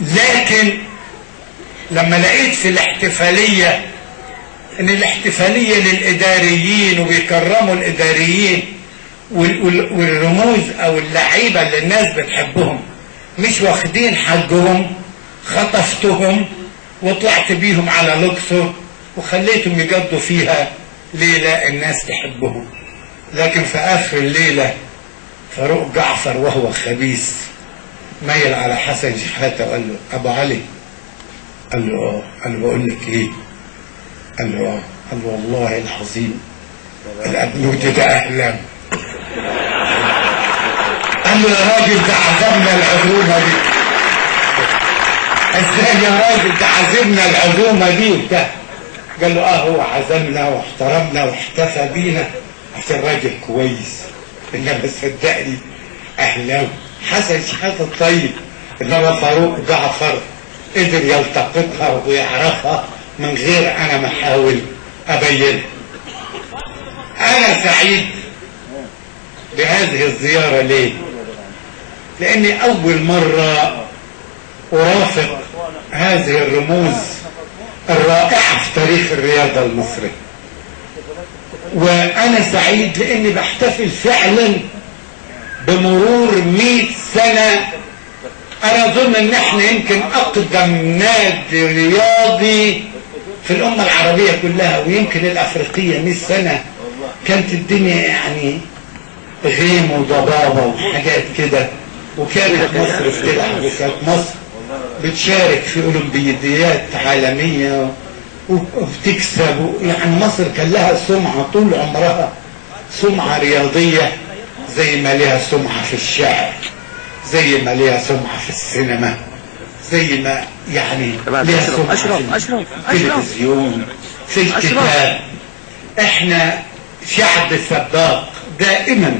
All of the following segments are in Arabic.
لكن لما لقيت في الاحتفالية ان الاحتفالية للاداريين وبيكرموا الاداريين والرموز او اللعيبة اللي الناس بتحبهم مش واخدين حقهم، خطفتهم وطلعت بيهم على لوكسور وخليتهم يقضوا فيها ليلة الناس تحبهم. لكن في اخر الليلة فاروق جعفر وهو خبيث ميل على حسن شحاتة وقال له ابو علي. قال له اه. قال له بقول لك ايه؟ قال له اه. قال له والله العظيم الابنودي ده اهلام. قال له يا راجل ده عزمنا العزومه دي. ازاي يا راجل ده عزمنا العزومه دي وبتاع؟ قال له اه هو عزمنا واحترمنا واحتفى بينا عشان راجل كويس، انما صدقني اهلاوي. حسن شحاتة طيب، انما فاروق جعفر قدر يلتقطها ويعرفها من غير انا ما احاول ابينها. انا سعيد بهذه الزيارة. ليه؟ لاني اول مرة ارافق هذه الرموز الرائعة في تاريخ الرياضة المصرية، وانا سعيد لاني بحتفل فعلا بمرور 100 سنة. انا اظن ان احنا يمكن اقدم نادي رياضي في الامة العربية كلها ويمكن الافريقية. 100 سنة كانت الدنيا يعني غيم وضبابة وحاجات كده، وكانت مصر بتلعب وكانت مصر بتشارك في اولمبياديات عالمية وبتكسب. يعني مصر كان لها سمعة طول عمرها، سمعة رياضية زي ما لها سمعة في الشعر، زي ما لها سمعة في السينما، زي ما يعني لها سمعة في التلفزيون، في الكتاب. احنا شعب سباق، دائما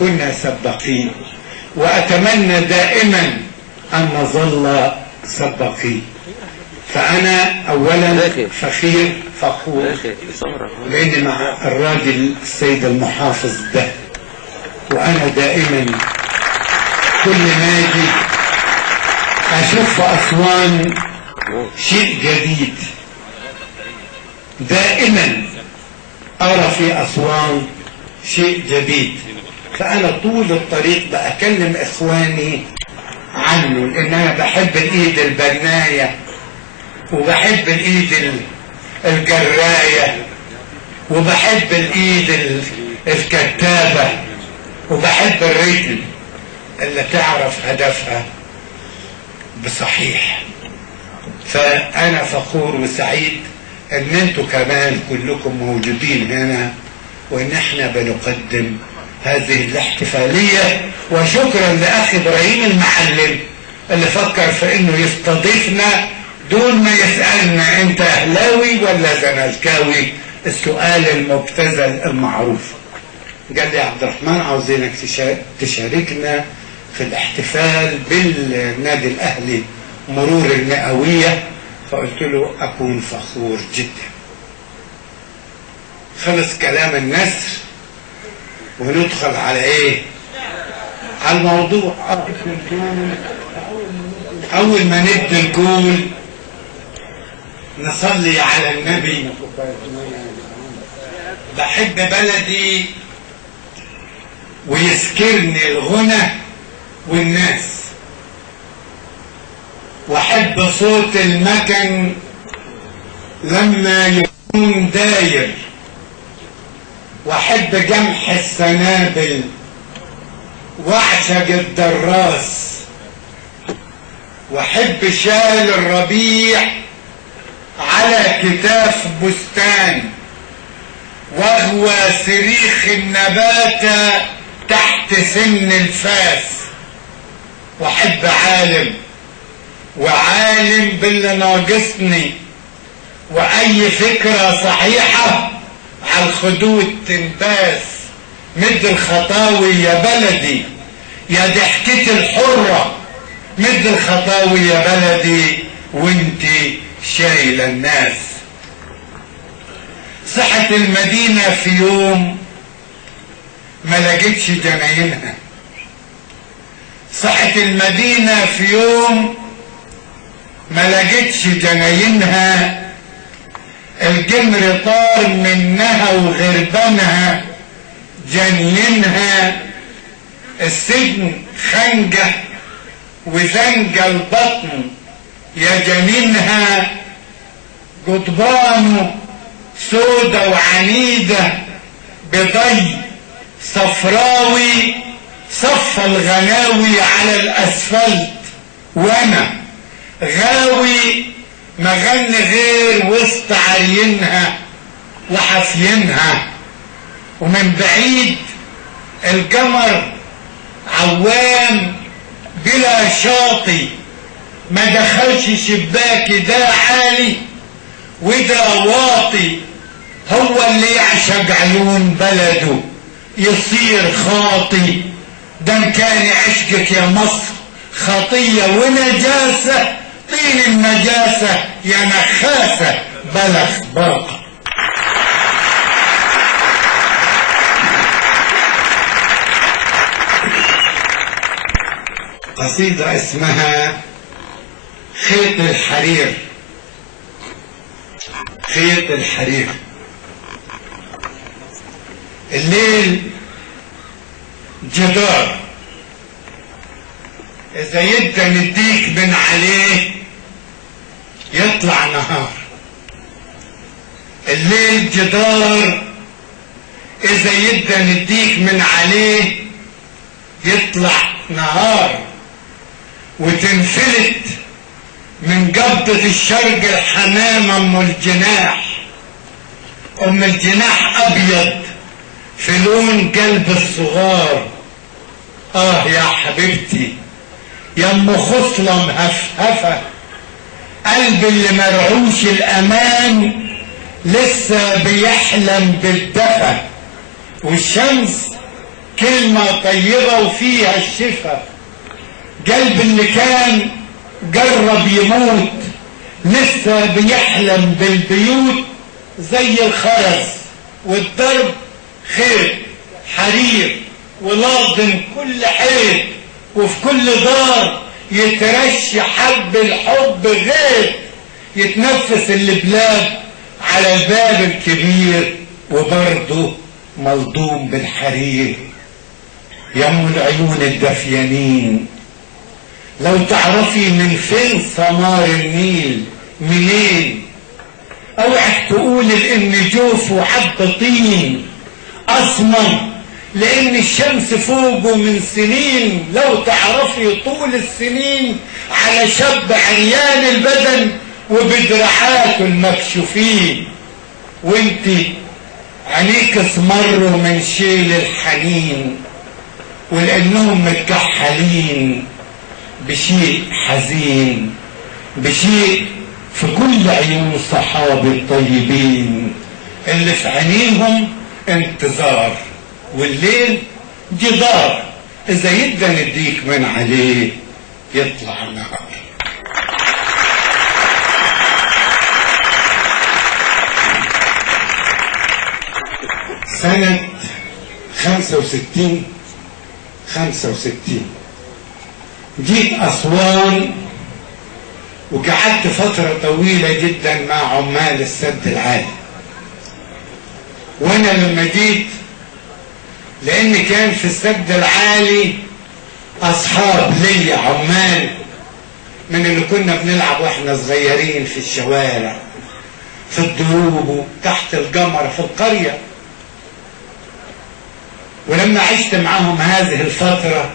كنا سباقين، واتمنى دائما ان نظل سباقين. فانا اولا فخور لاني مع الراجل السيد المحافظ ده، وانا دائما كل ما اجي اشوف في اسوان شيء جديد، دائما ارى في اسوان شيء جديد. فانا طول الطريق بكلم اخواني عنه، لان انا بحب الايد البناية وبحب الايد الجراية وبحب الايد الكتابة وبحب الرجل اللي تعرف هدفها بصحيح. فانا فخور وسعيد ان انتوا كمان كلكم موجودين هنا، وان احنا بنقدم هذه الاحتفالية. وشكرا لاخي ابراهيم المعلم اللي فكر في انه يستضيفنا دون ما يسألنا انت اهلاوي ولا زملكاوي، السؤال المبتذل المعروف. قال لي عبد الرحمن عاوزينك تشاركنا في الاحتفال بالنادي الاهلي مرور المئوية. فقلت له اكون فخور جدا. خلص كلام النسر وندخل على ايه؟ على الموضوع. اول ما نبدا الجول نصلي على النبي. بحب بلدي ويسكرني الغنى والناس، واحب صوت المكن لما يكون داير، واحب جمح السنابل واعشق الدراس، واحب شال الربيع على كتاف بستان، واغوى سريخ النبات تحت سن الفاس. واحب عالم وعالم باللي ناقصني، واي فكرة صحيحة على الخدود تنباس. مد الخطاوي يا بلدي يا ضحكتي الحرة، مد الخطاوي يا بلدي وانتي شايل الناس. صحت المدينة في يوم ما لقيتش جناينها، صحت المدينة في يوم ما لقيتش جناينها، الجمر طار منها وغربانها جنينها، السجن خنجة وزنجة البطن يا جنينها، قضبانه سودة وعنيدة بضي صفراوي، صف الغناوي على الأسفلت، وانا غاوي مغني غير وسط عرينها وحفينها. ومن بعيد القمر عوام بلا شاطي، ما دخلش شباكي ده عالي وده واطي، هو اللي يعشق عيون بلده يصير خاطي. ده كان عشقك يا مصر خطية ونجاسة، طين النجاسة يا نخاسة بلغ باقة. قصيدة اسمها خيط الحرير. خيط الحرير. الليل جدار، إذا يدى نديك من عليه يطلع نهار. الليل جدار، إذا يدى نديك من عليه يطلع نهار. وتنفلت من قبضة الشرق الحمامة أم الجناح. أم الجناح أبيض في لون قلب الصغار. يا حبيبتي يا ام خصلة مهفهفة، قلب اللي مرعوش الأمان لسه بيحلم بالدفى. والشمس كلمة طيبة وفيها الشفا. قلب اللي كان جرب يموت لسه بيحلم بالبيوت، زي الخرز والضرب خيط حرير، ولاضم كل حيط وفي كل دار يترش حب الحب غير، يتنفس البلاد على الباب الكبير وبرضه ملضوم بالحرير. يا ام العيون الدفيانين، لو تعرفي من فين ثمار النيل منين، اوعك تقول ان جوفه حب طين اسمر لان الشمس فوقه من سنين. لو تعرفي طول السنين على شاب عريان البدن وبدرعاته المكشوفين، وانتي عينيك اسمروا من شيل الحنين، ولانهم متكحلين بشيء حزين، بشيء في كل عيون صحابي الطيبين اللي في عينيهم انتظار، والليل جدار اذا يبدأ نديك من عليه يطلع نهار. سنة 65 جيت أسوان وقعدت فترة طويلة جدا مع عمال السد العالي. وانا لما جيت لان كان في السد العالي اصحاب لي عمال من اللي كنا بنلعب واحنا صغيرين في الشوارع في الدروب تحت القمر في القرية. ولما عشت معهم هذه الفترة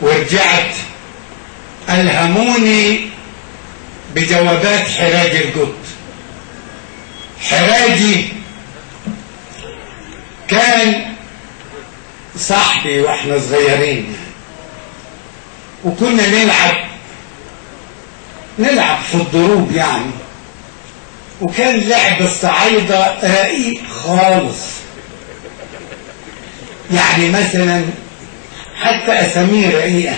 ورجعت ألهموني بجوابات حراج القط. حراجي كان صاحبي واحنا صغيرين، وكنا نلعب في الضروب يعني، وكان لعب الصعايدة رقيق خالص. يعني مثلا حتى اساميه رقيقة،